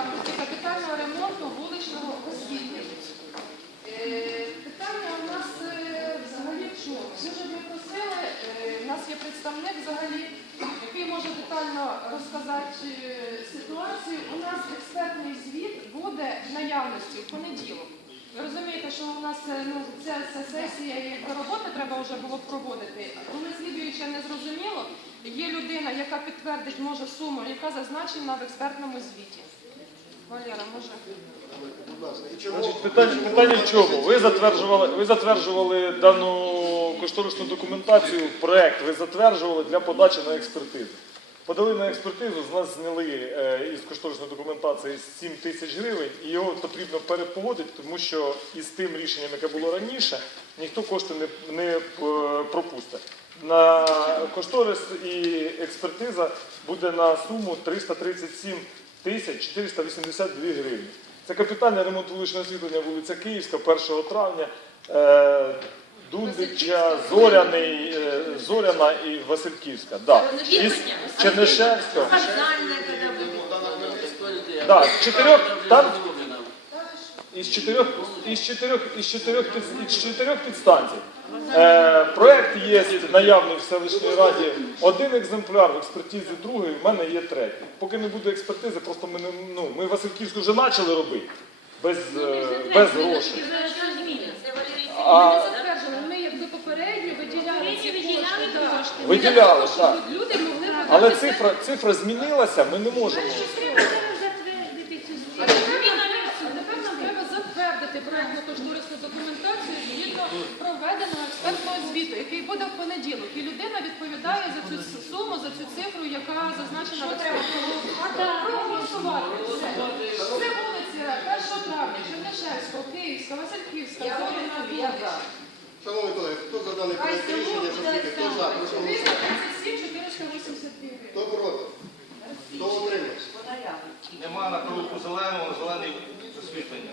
вартості капітального ремонту вуличного освітлення. Е, Питання у нас е, взагалі в чому? Вже ми просили, е, у нас є представник взагалі, який може детально розказати ситуацію. У нас експертний звіт буде в наявності в понеділок. Ви розумієте, що у нас ну, ця, ця сесія і роботи треба вже було проводити. Коли слідуюче не зрозуміло, є людина, яка підтвердить може суму, яка зазначена в експертному звіті. Валера, може. Будь ласка. І чому- Значить, питання, питання в чому? Ви затверджували, ви затверджували дану кошторисну документацію, проект ви затверджували для подачі на експертизу. Подали на експертизу, з нас зняли е, із кошторисної документації 7 тисяч гривень, і його потрібно переповодити, тому що із тим рішенням, яке було раніше, ніхто кошти не, не е, пропустить. На кошторис і експертиза буде на суму 337 тисяч 482 гривні. Це капітальний ремонт вуличного освітлення вулиця Київська 1 травня. Е, Дундича, Зоряний, е, Зоряна і Васильківська. Да. Із Чернишевського. Да, з чотирьох, там із чотирьох, із чотирьох, із чотирьох, під- із чотирьох підстанцій. Е, проект є наявний в селищній раді. Один екземпляр в експертизі другий, в мене є третій. Поки не буде експертизи, просто ми не ну, ми Васильківську вже почали робити без, е, без грошей. Ми А не затверджували, ми якби попередньо виділяли ці виділяли кошти. да. Виділяли, так. Люди могли Але цифра, цифра змінилася, ми не можемо. Треба зараз затвердити цю А тепер нам- а тепер нам треба затвердити проєктну документацію згідно проведеного експертного звіту, який буде в понеділок. І людина відповідає за цю суму, за цю цифру, яка зазначена в експертному проголосувати. Все. Це вулиця 1 травня, Чернишевського, Київська, Васильківська, Дундича. Шановні колеги, хто за даний проект рішення, що? Хто за? Прошу голосувати. 337 482 гривень. Хто проти? Хто утримався? Нема на кругу зеленого, зелений освітлення.